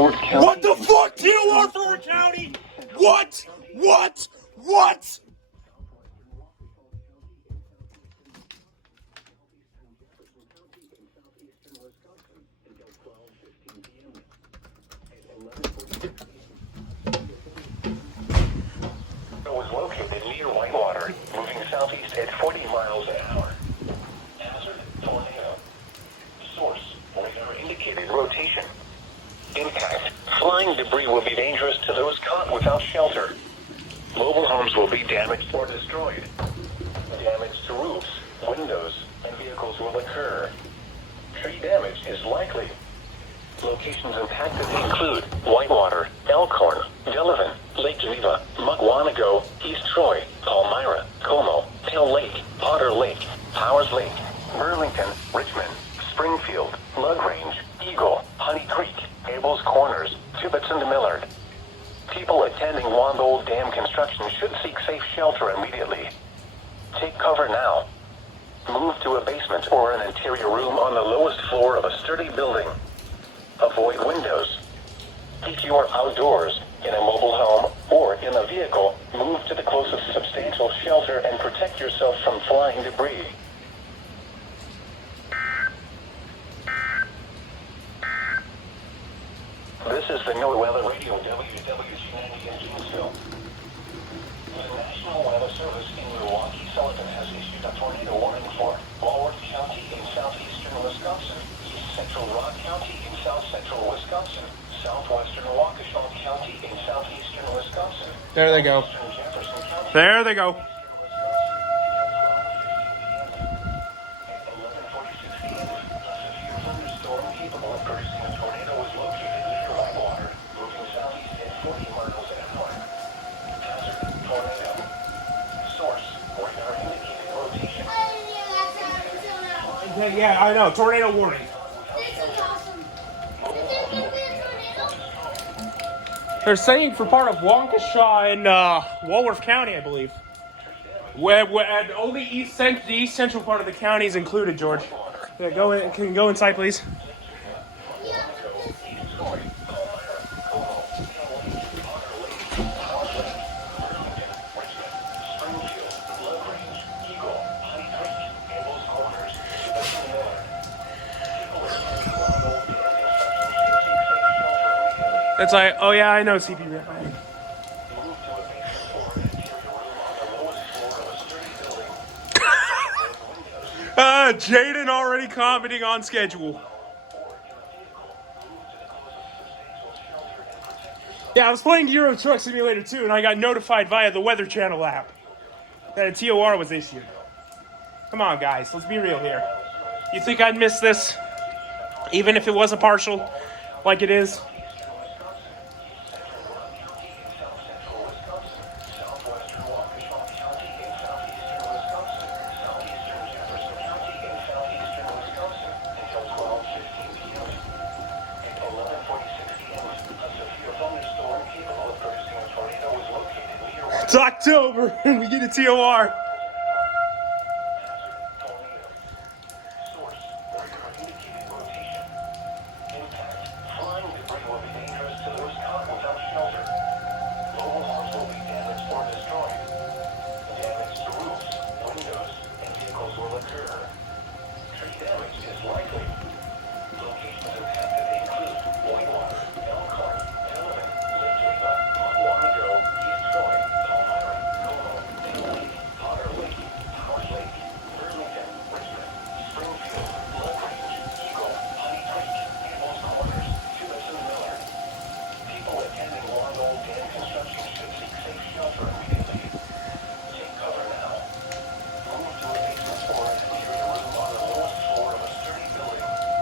What the fuck, TOR Forward County? What? What? What? Was located near Whitewater, moving southeast at 40 miles an hour. Hazard, tornado. Source, radar indicated rotation. Impact, flying debris will be dangerous to those caught without shelter. Mobile homes will be damaged or destroyed. Damage to roofs, windows, and vehicles will occur. Tree damage is likely. Locations impacted include Whitewater, Elkhorn, Delavan, Lake Geneva, Mukwonago, East Troy, Palmyra, Como, Pale Lake, Potter Lake, Powers Lake, Burlington, Richmond, Springfield, LaGrange, Eagle, Honey Creek, Abel's Corners, Tibbetts and Millard. People attending Wandole Dam construction should seek safe shelter immediately. Take cover now. Move to a basement or an interior room on the lowest floor of a sturdy building. Avoid windows. If you are outdoors, in a mobile home, or in a vehicle, move to the closest substantial shelter and protect yourself from flying debris. This is the NOAA Weather Radio WWG90 in Janesville. The National Weather Service in Milwaukee Sullivan has issued a tornado warning for Walworth County in southeastern Wisconsin, East Central Rock County in south central Wisconsin, southwestern Waukesha County in southeastern Wisconsin. There they go. There they go. Yeah, I know. Tornado warning. They're saying for part of Waukesha and Walworth County, I believe. Where only the east central part of the county is included, George. Yeah, go in. Can you go inside, please? It's like, oh yeah, I know CP. Jaden already commenting on schedule. Yeah, I was playing Euro Truck Simulator 2 and I got notified via the Weather Channel app that a TOR was issued. Come on, guys, let's be real here. You think I'd miss this? Even if it was a partial, like it is? It's October and we get a TOR.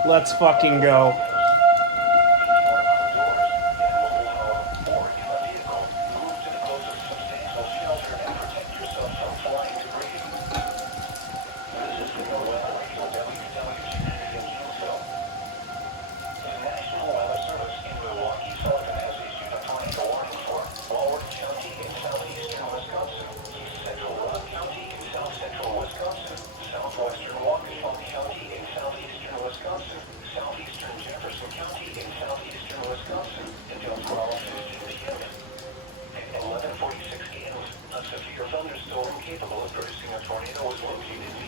Let's fucking go. Southwestern Waukesha County in southeastern Wisconsin, southeastern Jefferson thunderstorm capable of producing a tornado was located